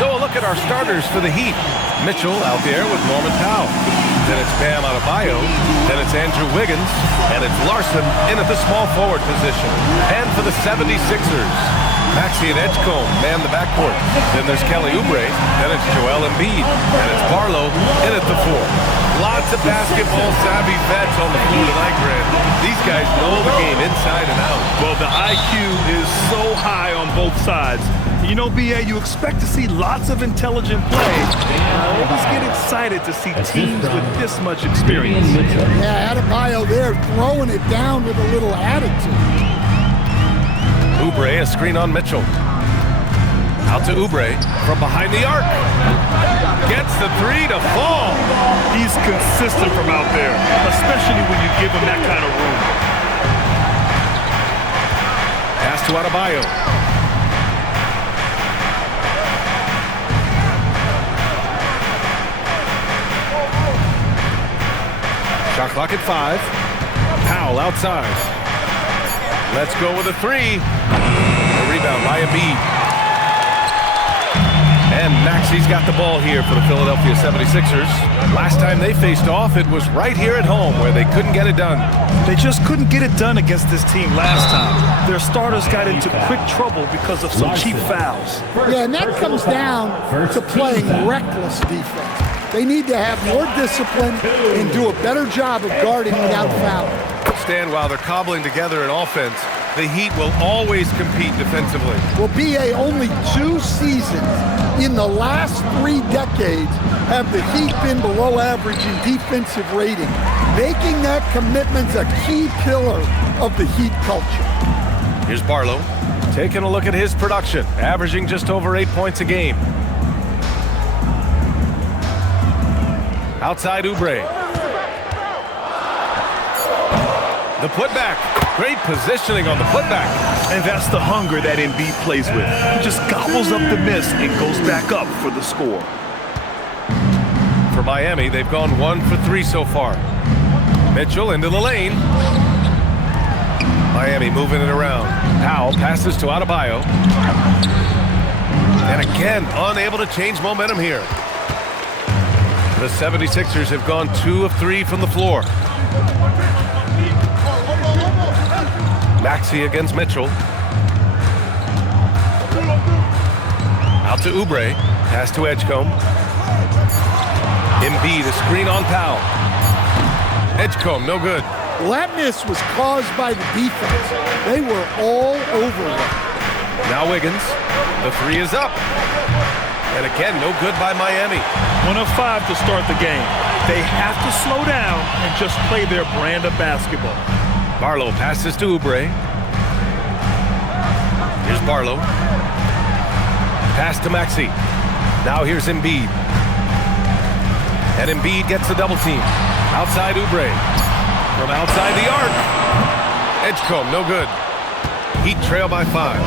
So a look at our starters for the Heat. Mitchell out there with Norman Powell. Then it's Bam Adebayo. Then it's Andrew Wiggins. And it's Larson in at the small forward position. And for the 76ers, Maxey and Edgecombe man the backcourt. Then there's Kelly Oubre. Then it's Joel Embiid. And it's Barlow in at the 4. Lots of basketball-savvy vets on the floor tonight, Grant. These guys know the game inside and out. Well, the IQ is so high on both sides. You know, B.A., you expect to see lots of intelligent play. I always get excited to see teams with this much experience. Yeah, Adebayo there throwing it down with a little attitude. Oubre, a screen on Mitchell. Out to Oubre from behind the arc. Gets the 3 to fall. He's consistent from out there, especially when you give him that kind of room. Pass to Adebayo. Shot clock at 5. Powell outside. Let's go with a 3. A rebound by Embiid. And Maxey's got the ball here for the Philadelphia 76ers. Last time they faced off, it was right here at home where they couldn't get it done. They just couldn't get it done against this team last time. Their starters got into quick trouble because of some cheap fouls. Yeah, and that comes down to playing reckless defense. They need to have more discipline and do a better job of guarding without fouling. Stan, while they're cobbling together an offense, the Heat will always compete defensively. Well, B.A., only 2 seasons in the last 3 decades have the Heat been below average in defensive rating, making that commitment a key pillar of the Heat culture. Here's Barlow taking a look at his production, averaging just over 8 points a game. Outside Oubre. The putback. Great positioning on the putback. And that's the hunger that Embiid plays with. He just gobbles up the miss and goes back up for the score. For Miami, they've gone 1 for 3 so far. Mitchell into the lane. Miami moving it around. Powell passes to Adebayo. And again, unable to change momentum here. The 76ers have gone 2 of 3 from the floor. Maxey against Mitchell. Out to Oubre. Pass to Edgecombe. Embiid, a screen on Powell. Edgecombe, no good. Well, that miss was caused by the defense. They were all over them. Now Wiggins. The 3 is up. And again, no good by Miami. 1 of 5 to start the game. They have to slow down and just play their brand of basketball. Barlow passes to Oubre. Here's Barlow. Pass to Maxey. Now here's Embiid. And Embiid gets the double team. Outside Oubre. From outside the arc. Edgecombe, no good. Heat trail by 5.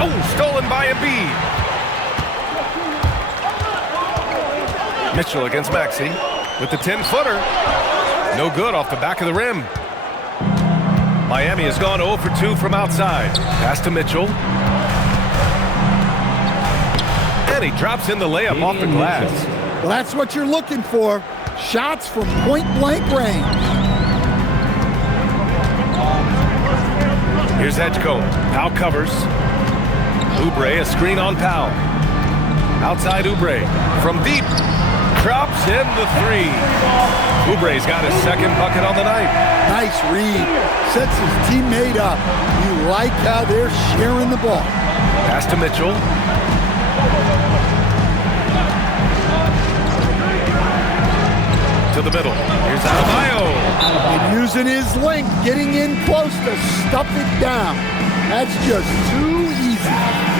Oh, stolen by Embiid. Mitchell against Maxey with the 10-footer. No good off the back of the rim. Miami has gone 0 for 2 from outside. Pass to Mitchell. And he drops in the layup off the glass. Well, that's what you're looking for. Shots from point-blank range. Here's Edgecombe. Powell covers. Oubre, a screen on Powell. Outside Oubre. From deep. Drops in the 3. Oubre's got his 2nd bucket on the night. Nice read. Sets his teammate up. You like how they're sharing the ball. Pass to Mitchell. To the middle. Here's Adebayo. And using his length, getting in close to stuff it down. That's just too easy.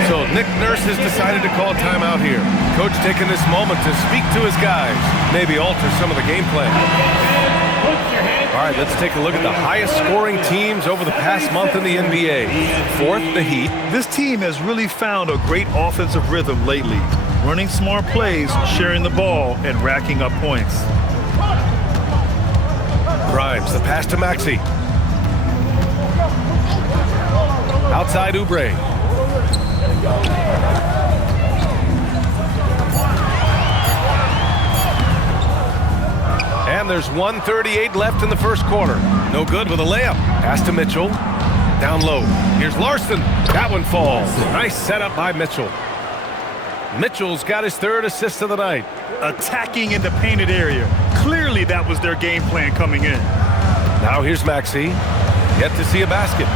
So Nick Nurse has decided to call timeout here. Coach taking this moment to speak to his guys, maybe alter some of the game plan. All right, let's take a look at the highest scoring teams over the past month in the NBA. 4th, the Heat. This team has really found a great offensive rhythm lately, running smart plays, sharing the ball, and racking up points. Grimes, the pass to Maxey. Outside Oubre. And there's 1:38 left in the first quarter. No good with a layup. Pass to Mitchell. Down low. Here's Larson. That one falls. Nice setup by Mitchell. Mitchell's got his third assist of the night. Attacking in the painted area. Clearly that was their game plan coming in. Now here's Maxey. Yet to see a basket.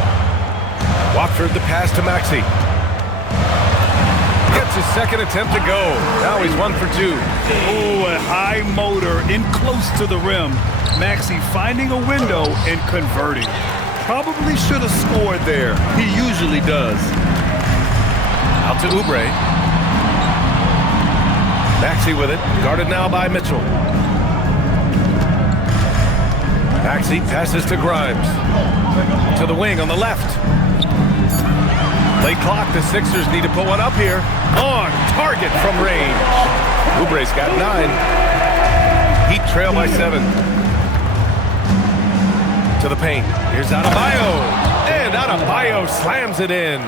Watford the pass to Maxey. Gets his second attempt to go. Now he's 1 for 2. Oh, a high motor in close to the rim. Maxey finding a window and converting. Probably should have scored there. He usually does. Out to Oubre. Maxey with it. Guarded now by Mitchell. Maxey passes to Grimes. To the wing on the left. Late clock. The Sixers need to put one up here. On target from range. Oubre's got 9. Heat trail by 7. To the paint. Here's Adebayo. And Adebayo slams it in.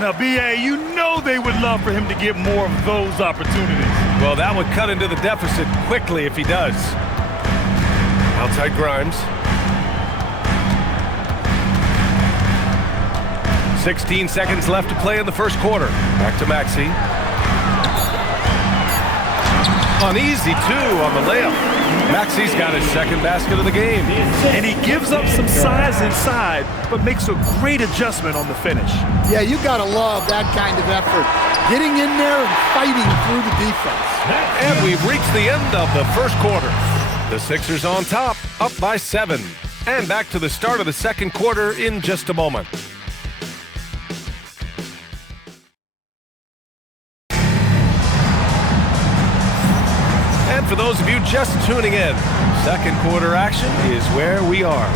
Now, B.A., you know they would love for him to get more of those opportunities. Well, that would cut into the deficit quickly if he does. Outside Grimes. 16 seconds left to play in the first quarter. Back to Maxey. An easy 2 on the layup. Maxey's got his second basket of the game. And he gives up some size inside, but makes a great adjustment on the finish. Yeah, you got to love that kind of effort. Getting in there and fighting through the defense. And we've reached the end of the first quarter. The Sixers on top, up by 7. And back to the start of the second quarter in just a moment. And for those of you just tuning in, second quarter action is where we are.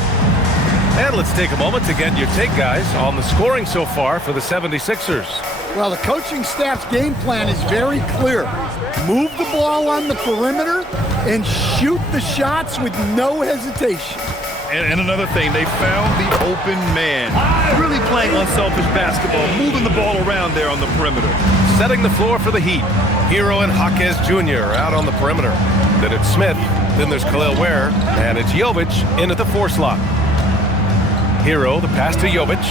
And let's take a moment to get your take, guys, on the scoring so far for the 76ers. Well, the coaching staff's game plan is very clear. Move the ball on the perimeter and shoot the shots with no hesitation. And another thing, they found the open man. Really playing unselfish basketball, moving the ball around there on the perimeter. Setting the floor for the Heat. Hero and Jaquez Jr. out on the perimeter. Then it's Smith, then there's Khalil Ware, and it's Jovic in at the 4 slot. Hero, the pass to Jovic.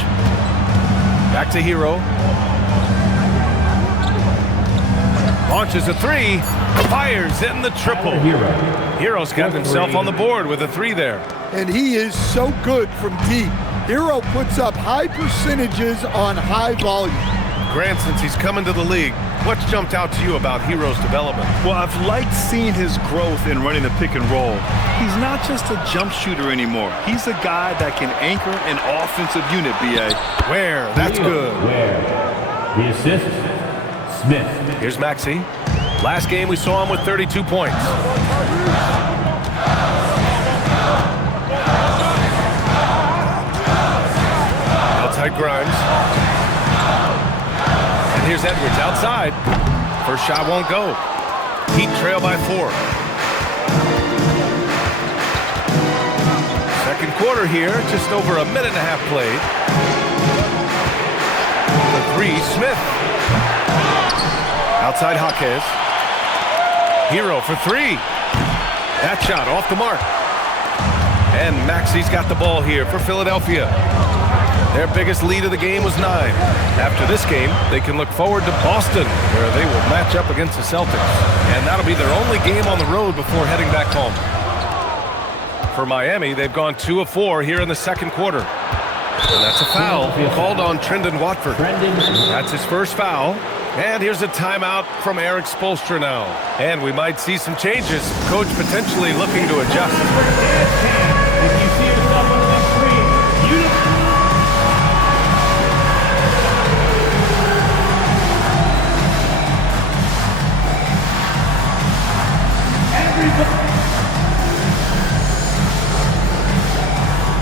Back to Hero. Launches a 3, fires in the triple. Hero's got himself on the board with a 3 there. And he is so good from deep. Hero puts up high percentages on high volume. Grant, since he's come into the league, what's jumped out to you about Hero's development? Well, I've liked seeing his growth in running the pick and roll. He's not just a jump shooter anymore. He's a guy that can anchor an offensive unit, B.A. Ware, that's good. Ware. The assist, Smith. Here's Maxey. Last game we saw him with 32 points. Outside Grimes. And here's Edwards outside. First shot won't go. Heat trail by 4. Second quarter here, just over a minute and a half played. The 3, Smith. Outside Jaquez. Hero for 3. That shot off the mark. And Maxey's got the ball here for Philadelphia. Their biggest lead of the game was 9. After this game, they can look forward to Boston, where they will match up against the Celtics. And that'll be their only game on the road before heading back home. For Miami, they've gone 2 of 4 here in the second quarter. And that's a foul called on Trendon Watford. That's his first foul. And here's a timeout from Eric Spoelstra now. And we might see some changes. Coach potentially looking to adjust.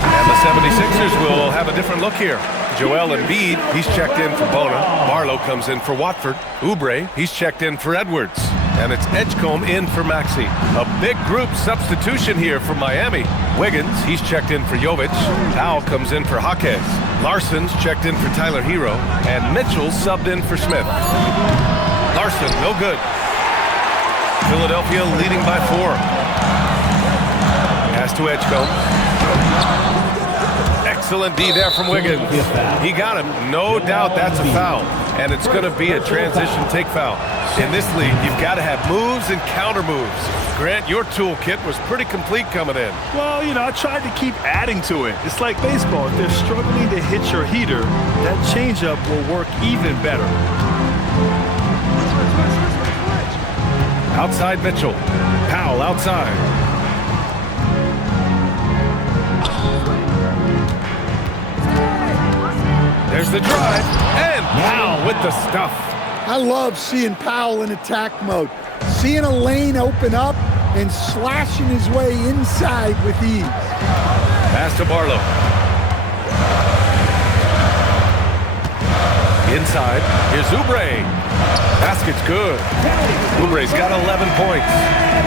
And the 76ers will have a different look here. Joel Embiid, he's checked in for Bona. Barlow comes in for Watford. Oubre, he's checked in for Edwards. And it's Edgecombe in for Maxey. A Big group substitution here for Miami. Wiggins, he's checked in for Jovic. Powell comes in for Jaquez. Larson's checked in for Tyler Hero. And Mitchell's subbed in for Smith. Larson, no good. Philadelphia leading by 4. Pass to Edgecombe. Excellent D there from Wiggins. He got him. No doubt that's a foul. And it's going to be a transition take foul. In this league, you've got to have moves and counter moves. Grant, your toolkit was pretty complete coming in. Well, you know, I tried to keep adding to it. It's like baseball. If they're struggling to hit your heater, that changeup will work even better. Outside Mitchell. Powell outside. There's the drive. And Powell with the stuff. I love seeing Powell in attack mode. Seeing a lane open up and slashing his way inside with ease. Pass to Barlow. Inside. Here's Oubre. Basket's good. Oubre's got 11 points.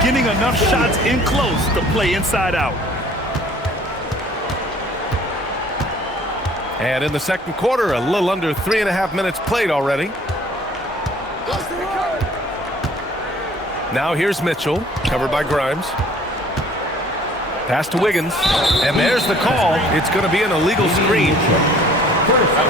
Getting enough shots in close to play inside out. And in the second quarter, a little under 3.5 minutes played already. Now here's Mitchell, covered by Grimes. Pass to Wiggins, and there's the call. It's going to be an illegal screen.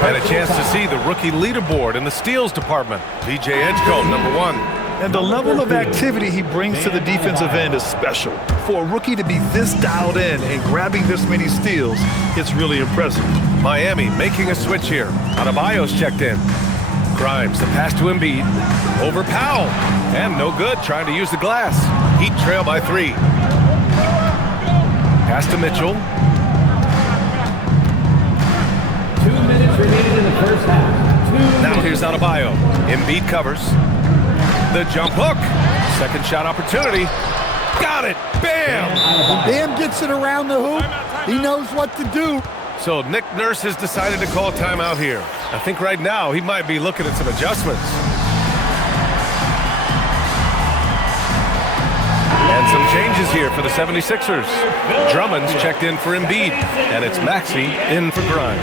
And a chance to see the rookie leaderboard in the steals department. VJ Edgecombe, number 1. And the level of activity he brings to the defensive end is special. For a rookie to be this dialed in and grabbing this many steals, it's really impressive. Miami making a switch here. Adebayo's checked in. Grimes, the pass to Embiid. Over Powell. And no good, trying to use the glass. Heat trail by 3. Pass to Mitchell. 2 minutes remaining in the first half. Now here's Adebayo. Embiid covers. The jump hook. Second shot opportunity. Got it. Bam! Bam gets it around the hoop. He knows what to do. So Nick Nurse has decided to call timeout here. I think right now he might be looking at some adjustments. And some changes here for the 76ers. Drummond's checked in for Embiid, and it's Maxey in for Grimes.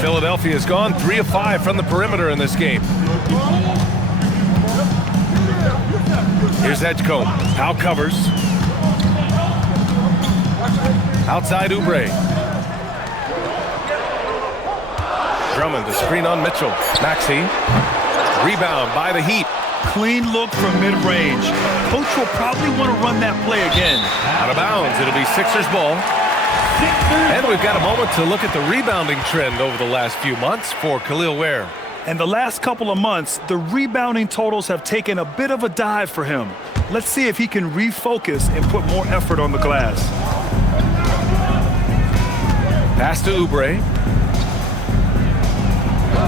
Philadelphia has gone 3 of 5 from the perimeter in this game. Here's Edgecombe. Powell covers. Outside Oubre. Drummond, the screen on Mitchell. Maxey. Rebound by the Heat. Clean look from mid-range. Coach will probably want to run that play again. Out of bounds. It'll be Sixers ball. And we've got a moment to look at the rebounding trend over the last few months for Khalil Ware. And the last couple of months, the rebounding totals have taken a bit of a dive for him. Let's see if he can refocus and put more effort on the glass. Pass to Oubre.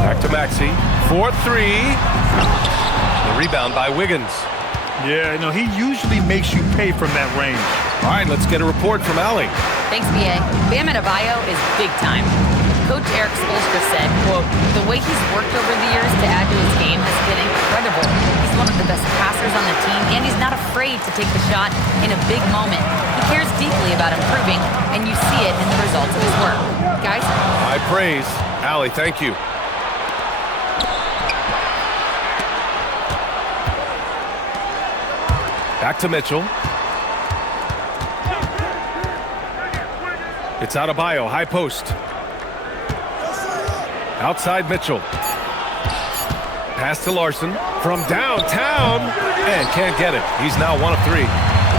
Back to Maxey. 4-3. The rebound by Wiggins. Yeah, no, he usually makes you pay from that range. All right, let's get a report from Allie. Thanks, B.A. Bam Adebayo is big time. Coach Eric Spoelstra said, quote, "The way he's worked over the years to add to his game has been incredible. He's one of the best passers on the team, and he's not afraid to take the shot in a big moment. He cares deeply about improving, and you see it in the results of his work." Guys? High praise. Allie, thank you. Back to Mitchell. It's Adebayo, high post. Outside Mitchell. Pass to Larson from downtown and can't get it. He's now 1 of 3.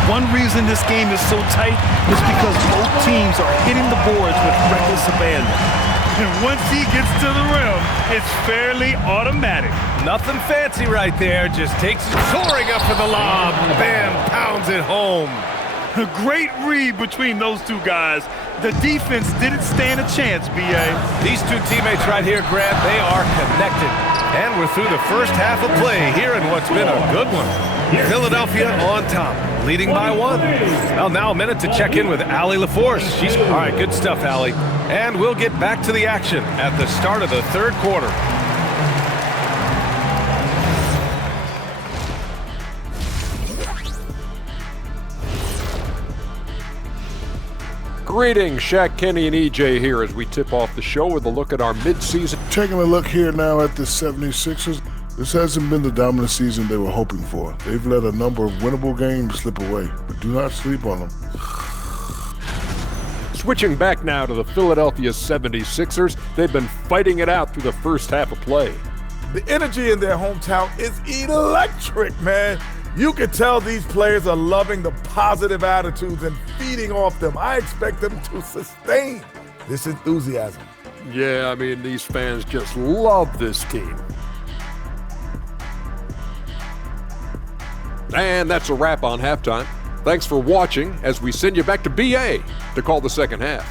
One reason this game is so tight is because both teams are hitting the boards with reckless abandon. And once he gets to the rim, it's fairly automatic. Nothing fancy right there. Just takes it soaring up for the lob. Bam, pounds it home. A great read between those two guys. The defense didn't stand a chance, B.A. These two teammates right here, Grant, they are connected. And we're through the first half of play here in what's been a good one. Philadelphia on top, leading by 1. Well, now a minute to check in with Allie LaForce. All right, good stuff, Allie. And we'll get back to the action at the start of the third quarter. Greetings, Shaq, Kenny, and EJ here as we tip off the show with a look at our midseason. Taking a look here now at the 76ers, this hasn't been the dominant season they were hoping for. They've let a number of winnable games slip away, but do not sleep on them. Switching back now to the Philadelphia 76ers, they've been fighting it out through the first half of play. The energy in their hometown is electric, man. You can tell these players are loving the positive attitudes and feeding off them. I expect them to sustain this enthusiasm. Yeah, I mean, these fans just love this team. And that's a wrap on halftime. Thanks for watching as we send you back to BA to call the second half.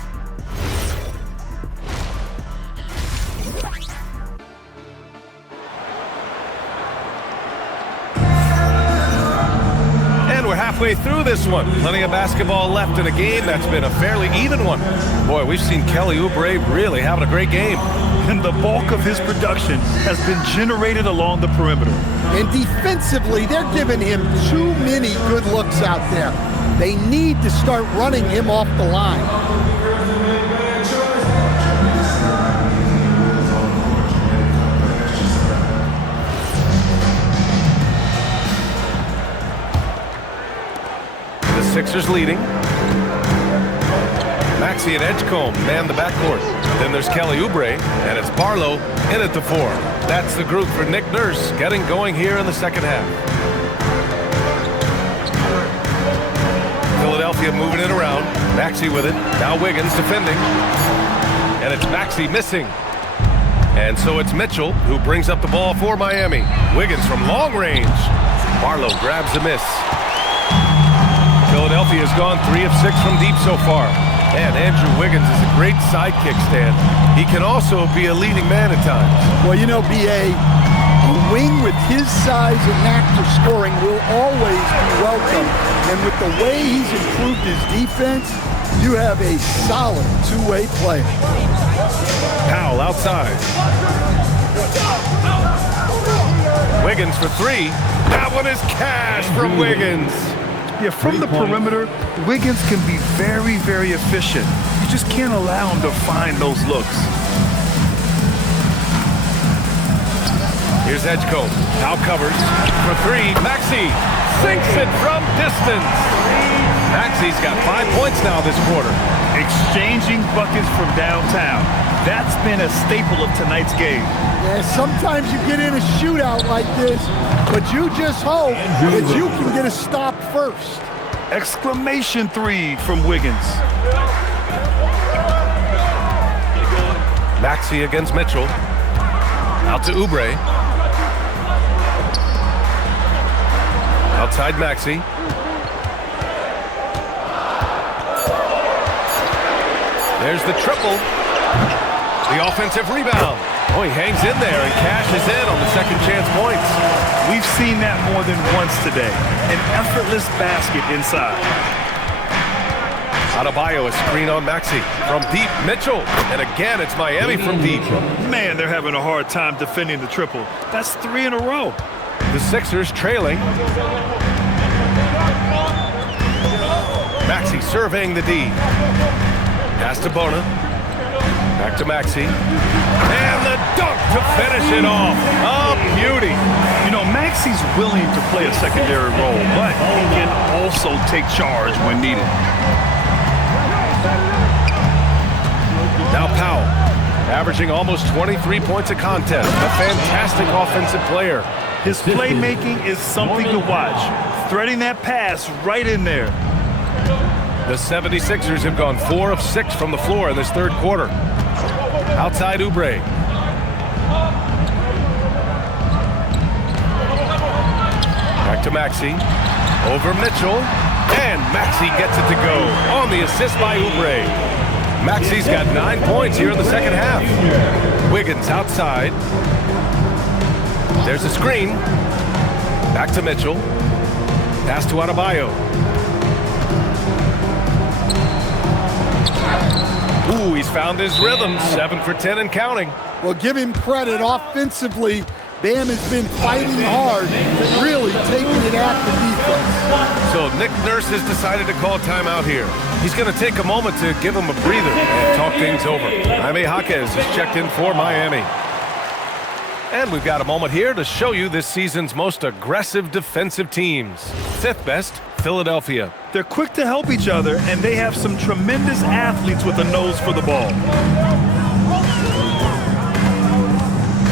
Halfway through this one. Plenty of basketball left in a game that's been a fairly even one. Boy, we've seen Kelly Oubre really having a great game. And the bulk of his production has been generated along the perimeter. And defensively, they're giving him too many good looks out there. They need to start running him off the line. Sixers leading. Maxey and Edgecombe man the backcourt. Then there's Kelly Oubre, and it's Barlow in at the 4. That's the group for Nick Nurse getting going here in the second half. Philadelphia moving it around. Maxey with it. Now Wiggins defending. And it's Maxey missing. And so it's Mitchell who brings up the ball for Miami. Wiggins from long range. Barlow grabs the miss. Philadelphia has gone 3 of 6 from deep so far. And Andrew Wiggins is a great sidekick, Stan. He can also be a leading man at times. Well, you know, B.A., a wing with his size and knack for scoring will always be welcome. And with the way he's improved his defense, you have a solid two-way player. Powell outside. Wiggins for 3. That one is cash from Wiggins. Yeah, from the perimeter, Wiggins can be very, very efficient. You just can't allow him to find those looks. Here's Edgecombe. Now covers for 3. Maxey sinks it from distance. Maxey's got 5 points now this quarter. Exchanging buckets from downtown. That's been a staple of tonight's game. Yeah, sometimes you get in a shootout like this, but you just hope that you can get a stop first. Exclamation 3 from Wiggins. Maxey against Mitchell. Out to Oubre. Outside Maxey. There's the triple. The offensive rebound. Oh, he hangs in there and cashes in on the second chance points. We've seen that more than once today. An effortless basket inside. Adebayo, a screen on Maxey. From deep, Mitchell. And again, it's Miami from deep. Man, they're having a hard time defending the triple. That's 3 in a row. The Sixers trailing. Maxey surveying the D. Pass to Bona. Back to Maxey. And the dunk to finish it off. A beauty. You know, Maxey's willing to play a secondary role, but he can also take charge when needed. Now Powell, averaging almost 23 points a contest. A fantastic offensive player. His playmaking is something to watch. Threading that pass right in there. The 76ers have gone 4 of 6 from the floor in this third quarter. Outside Oubre. Back to Maxey. Over Mitchell. And Maxey gets it to go on the assist by Oubre. Maxey's got 9 points here in the second half. Wiggins outside. There's a screen. Back to Mitchell. Pass to Adebayo. Ooh, he's found his rhythm. 7 for 10 and counting. Well, give him credit. Offensively, Bam has been fighting hard, but really taking it at the defense. So Nick Nurse has decided to call timeout here. He's going to take a moment to give him a breather and talk things over. Jaime Jaquez has checked in for Miami. And we've got a moment here to show you this season's most aggressive defensive teams. 5th best, Philadelphia. They're quick to help each other, and they have some tremendous athletes with a nose for the ball.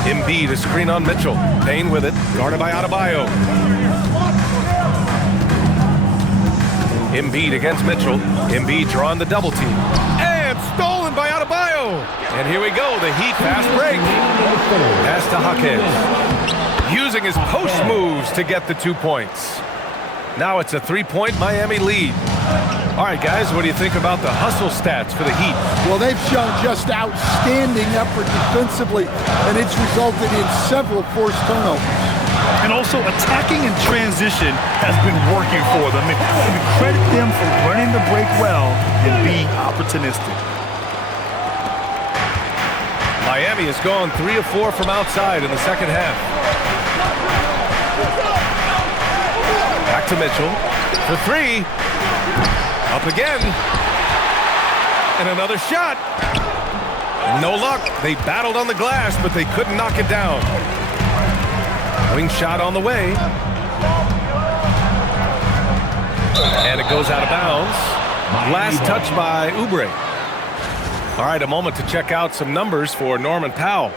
Embiid, a screen on Mitchell. Payne with it, guarded by Adebayo. Embiid against Mitchell. Embiid drawing the double team. And stolen by Adebayo. And here we go, the Heat fast break. Pass to Jaquez. Using his post moves to get the 2 points. Now it's a 3-point Miami lead. All right, guys, what do you think about the hustle stats for the Heat? Well, they've shown just outstanding effort defensively, and it's resulted in several forced turnovers. And also, attacking in transition has been working for them. And we credit them for running the break well and being opportunistic. Miami has gone 3 of 4 from outside in the second half. Back to Mitchell for 3. Up again. And another shot. No luck. They battled on the glass, but they couldn't knock it down. Wing shot on the way. And it goes out of bounds. Last touch by Oubre. All right, a moment to check out some numbers for Norman Powell.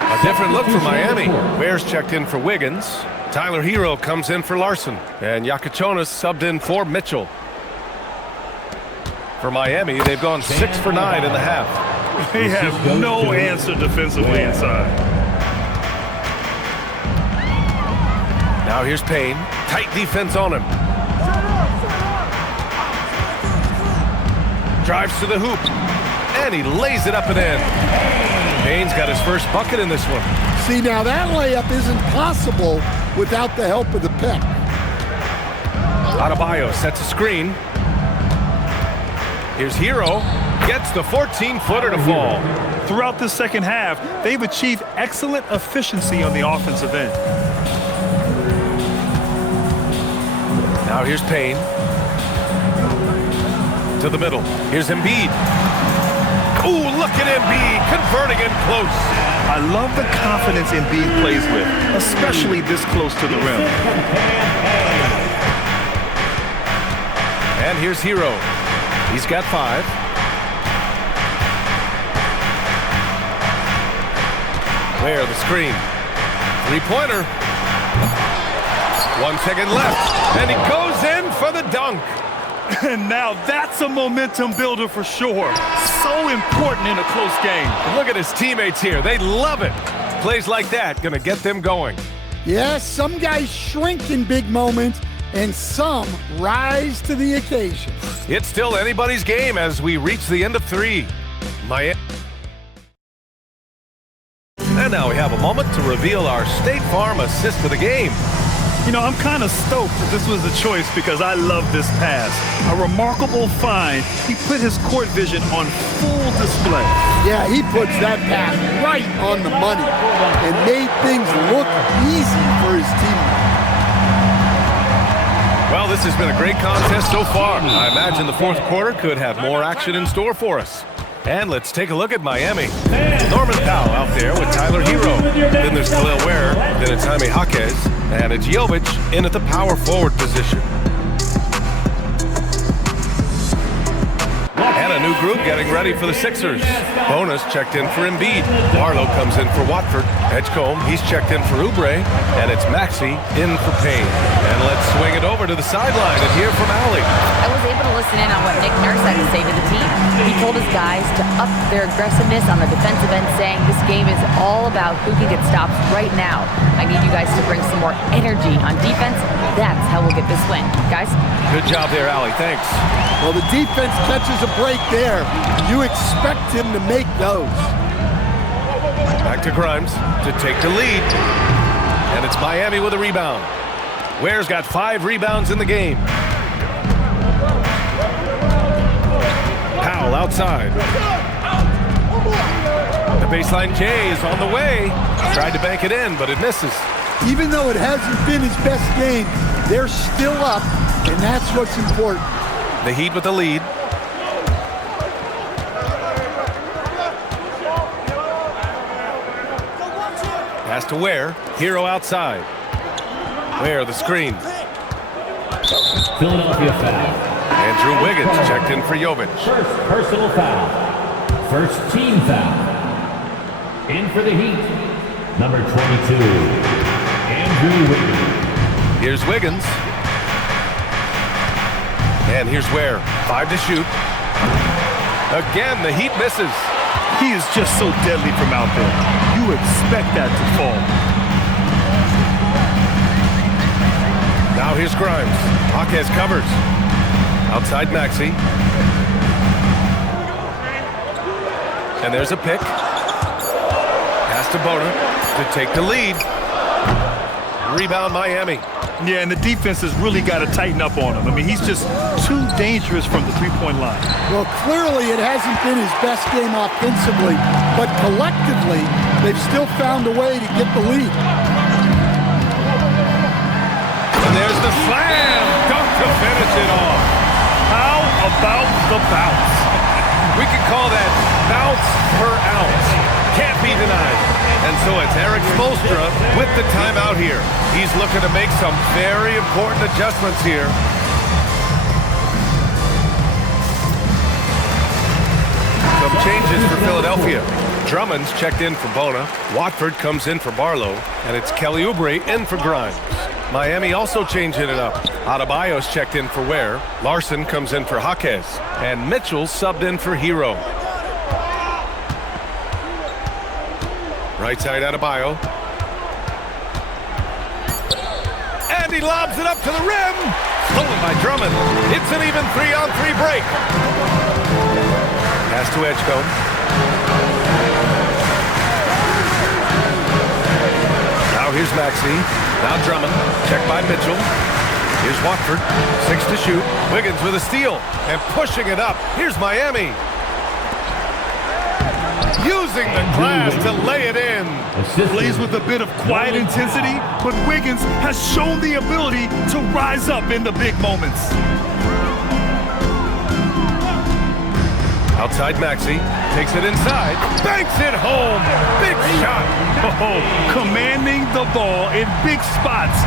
A different look for Miami. Ware's checked in for Wiggins. Tyler Hero comes in for Larson. And Yakachonis subbed in for Mitchell. For Miami, they've gone 6 for 9 in the half. They have no answer defensively inside. Now here's Payne. Tight defense on him. Drives to the hoop. And he lays it up and in. Payne's got his first bucket in this one. See, now that layup isn't possible without the help of the pick. Adebayo sets a screen. Here's Hero. Gets the 14-footer to fall. Throughout the second half, they've achieved excellent efficiency on the offensive end. Now here's Payne. To the middle. Here's Embiid. Ooh, look at Embiid converting in close. I love the confidence Embiid plays with, especially this close to the rim. And here's Hero. He's got 5. Where the screen. 3-pointer. 1 second left. And he goes in for the dunk. And now that's a momentum builder for sure. So important in a close game. Look at his teammates here. They love it. Plays like that gonna get them going. Yes, some guys shrink in big moments, and some rise to the occasion. It's still anybody's game as we reach the end of 3. Miami. And now we have a moment to reveal our State Farm assist of the game. You know, I'm kind of stoked that this was the choice because I love this pass. A remarkable find. He put his court vision on full display. Yeah, he puts that pass right on the money and made things look easy for his teammates. Well, this has been a great contest so far. I imagine the fourth quarter could have more action in store for us. And let's take a look at Miami. Norman Powell out there with Tyler Hero. Then there's Khalil Ware. Then it's Jaime Jaquez. And it's Jovic in at the power forward position. And a new group getting ready for the Sixers. Bonus checked in for Embiid. Barlow comes in for Watford. Edgecombe, he's checked in for Oubre. And it's Maxey in for Payne. And let's swing it over to the sideline and hear from Allie. I was able to listen in on what Nick Nurse had to say to the team. He told his guys to up their aggressiveness on the defensive end, saying this game is all about who can get stops right now. I need you guys to bring some more energy on defense. That's how we'll get this win. Guys? Good job there, Allie. Thanks. Well, the defense catches a break there. You expect him to make those. Back to Grimes to take the lead. And it's Miami with a rebound. Ware's got 5 rebounds in the game. Powell outside. The baseline J is on the way. Tried to bank it in, but it misses. Even though it hasn't been his best game, they're still up, and that's what's important. The Heat with the lead. Pass to Ware. Hero outside. Ware, the screen. Philadelphia foul. Andrew Wiggins checked in for Jovic. First personal foul. First team foul. In for the Heat, number 22, Andrew Wiggins. Here's Wiggins. And here's Ware. 5 to shoot. Again, the Heat misses. He is just so deadly from out there. You expect that to fall. Now here's Grimes. Jaquez covers. Outside Maxey. And there's a pick. Pass to Bona to take the lead. Rebound Miami. Yeah, and the defense has really got to tighten up on him. I mean, he's just too dangerous from the three-point line. Well, clearly it hasn't been his best game offensively, but collectively, they've still found a way to get the lead. And there's the slam. Dunk to finish it off. How about the bounce? We could call that bounce per ounce. Can't be denied. And so it's Eric Spoelstra with the timeout here. He's looking to make some very important adjustments here. Some changes for Philadelphia. Drummond's checked in for Bona. Watford comes in for Barlow. And it's Kelly Oubre in for Grimes. Miami also changing it up. Adebayo's checked in for Ware. Larson comes in for Jaquez. And Mitchell subbed in for Hero. Right side Adebayo. And he lobs it up to the rim. Stolen by Drummond. It's an even 3-on-3 break. Pass to Edgecombe. Now here's Maxey. Now Drummond. Checked by Mitchell. Here's Watford. 6 to shoot. Wiggins with a steal. And pushing it up. Here's Miami. Using the glass to lay it in. Plays with a bit of quiet intensity, but Wiggins has shown the ability to rise up in the big moments. Outside Maxey. Takes it inside. Banks it home. Big shot. Oh, commanding the ball in big spots.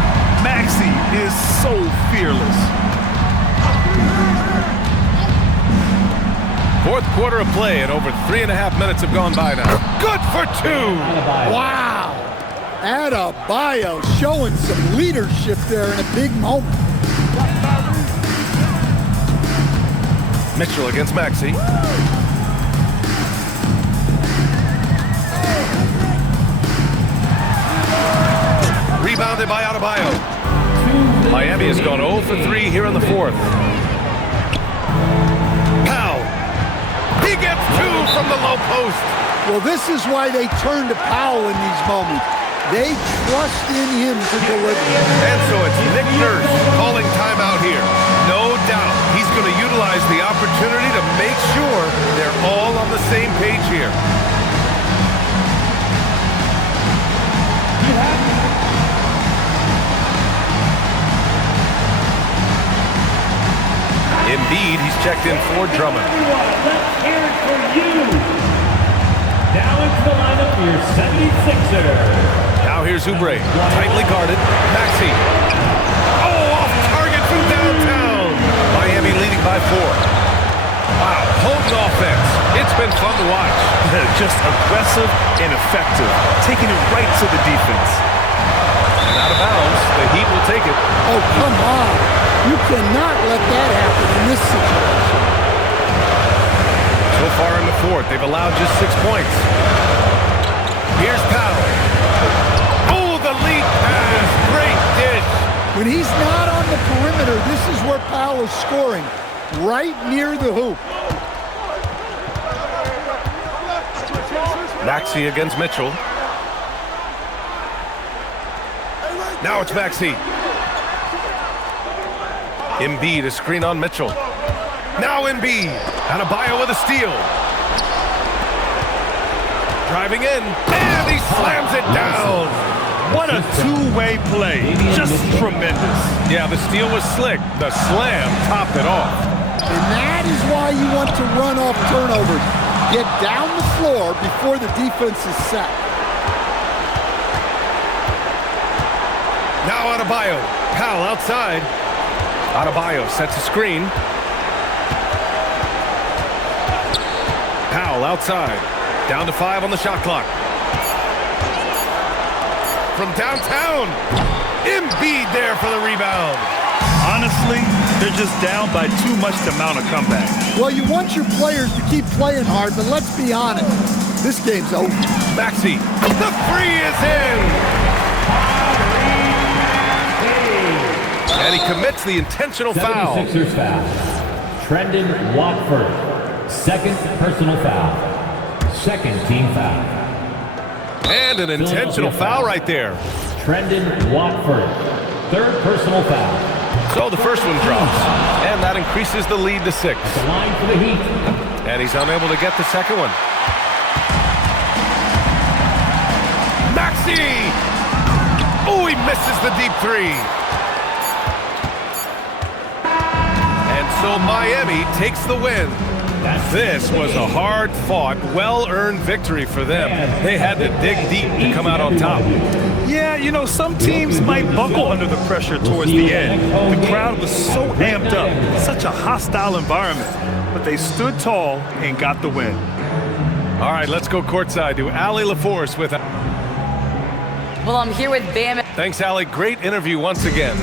Maxey is so fearless. Fourth quarter of play, and over 3.5 minutes have gone by now. Good for 2. Wow. Adebayo showing some leadership there in a big moment. Mitchell against Maxey. Rebounded by Adebayo. Miami has gone 0 for 3 here in the fourth. He gets 2 from the low post. Well, this is why they turn to Powell in these moments. They trust in him to deliver. And so it's Nick Nurse calling timeout here. No doubt he's going to utilize the opportunity to make sure they're all on the same page here. Embiid, he's checked in for Drummond. Let's hear it for you. Now into the lineup for your 76er. Now here's Oubre, tightly guarded. Maxey. Oh, off target from downtown. Miami leading by 4. Wow, potent offense. It's been fun to watch. Just aggressive and effective, taking it right to the defense. And out of bounds, the Heat will take it. Oh, come on. You cannot let that happen in this situation. So far in the fourth, they've allowed just 6 points. Here's Powell. Oh, the lead pass. Great dish. When he's not on the perimeter, this is where Powell is scoring, right near the hoop. Maxey against Mitchell. Now it's Maxey. Embiid, a screen on Mitchell. Now Embiid. Adebayo with a steal. Driving in, and he slams it down. What What a two-way play. Just tremendous. Yeah, the steal was slick. The slam topped it off. And that is why you want to run off turnovers. Get down the floor before the defense is set. Now Adebayo. Powell outside. Adebayo sets a screen. Powell outside. Down to 5 on the shot clock. From downtown. Embiid there for the rebound. Honestly, they're just down by too much to mount a comeback. Well, you want your players to keep playing hard, but let's be honest. This game's over. Maxey. The three is in. And he commits the intentional foul. 76ers foul. Trendon Watford. Second personal foul. Second team foul. And an intentional foul right there. Trendon Watford. Third personal foul. So the first one drops. And that increases the lead to 6. The line for the Heat. And he's unable to get the second one. Maxey! Oh, he misses the deep three. And so Miami takes the win. This was a hard-fought, well-earned victory for them. They had to dig deep to come out on top. Yeah, you know, some teams might buckle under the pressure towards the end. The crowd was so amped up, such a hostile environment. But they stood tall and got the win. All right, let's go courtside to Allie LaForce with... Well, I'm here with Bam. Thanks, Allie. Great interview once again.